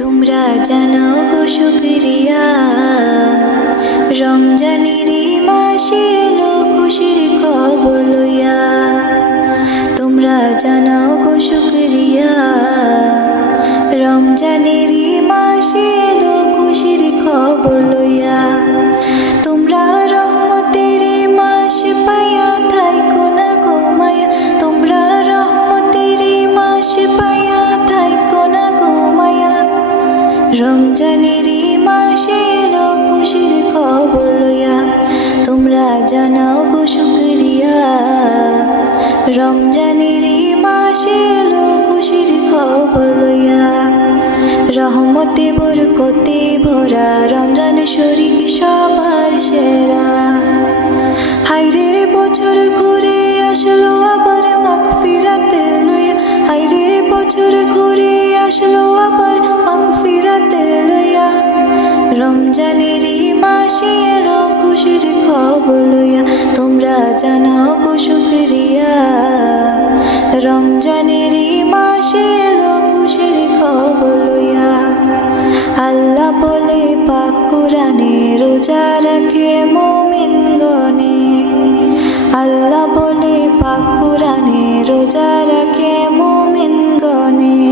তোমরা জানাও গো শুকরিয়া, রমজানের মাসে এলো খুশির খবর লইয়া। তোমরা জানাও গো শুকরিয়া, রমজানের মাসে এলো খুশির খবর লইয়া। তোমরা রহমতের মাস পাইয়া থাইকো না গো মায়া, তোমরা রহমতের মাস পাইয়া থাইকো না গো মায়া। রমজানের মাসে এলো খুশির খবর লইয়া। তোমরা জানাও গো শুকরিয়া, রমজানের মাসে এলো খুশির খবর লইয়া। রহমতে বরকতে ভরা রমজান শরীক সবার সেরা। হাইরে বছর ঘুরে আসলো আবার মাগফিরাত লইয়া, হাইরে বছর ঘুরে আসলো আবার মাগফিরাত লইয়া। রমজানের মাসে এলো খুশির খবর লইয়া। তোমরা জানাও গো শুকরিয়া, রমজানের মাসে এলো খুশির খবর লইয়া। আল্লাহ বলে পাক কুরআনে রোজা রাখে মুমিন গণে। আল্লাহ বলে পাক কুরআনে রোজা রাখে মুমিন গণে।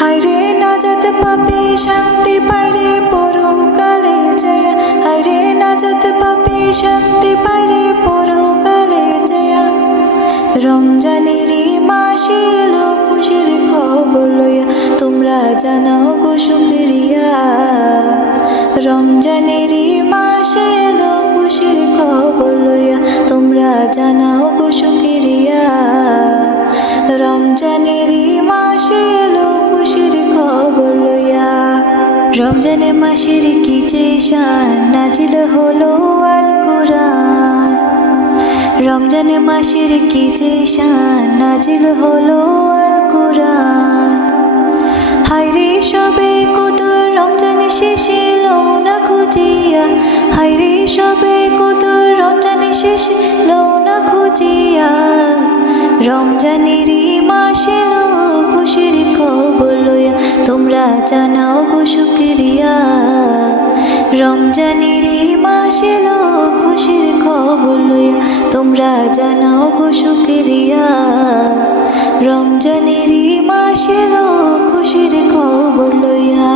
হায়রে নাজাত পাবে শান্তি পাইরে পরকালে যায়া, হায়রে নাজাত পাবে শান্তি পাইরে পরকালে যায়া। রমজানের মাসে এলো খুশির খবর লইয়া। তোমরা জানাও গো শুকরিয়া, রমজানের মাসে এলো খুশির খবর লইয়া। তোমরা জানাও গো শুকরিয়া, রমজানের মাসে এলো খুশির খবর লইয়া। রমজান মাসের কি যে শান, নাজিল হলো আল কুরআন। রমজান মাসের কি যে শান, নাজিল হলো আল কুরআন। হায়রে সবে কদর রমজান শেষে লও না খুঁজিয়া, হায়রে সবে কদর রমজান শেষে লও না খুঁজিয়া। রমজানের মাসে এলো খুশির খবর লইয়া। তোমরা জানাও গো শুকরিয়া, রমজানের মাসে এলো খুশির খবর লইয়া। তোমরা জানাও গো শুকরিয়া, রমজানের মাসে এলো খুশির খবর লইয়া।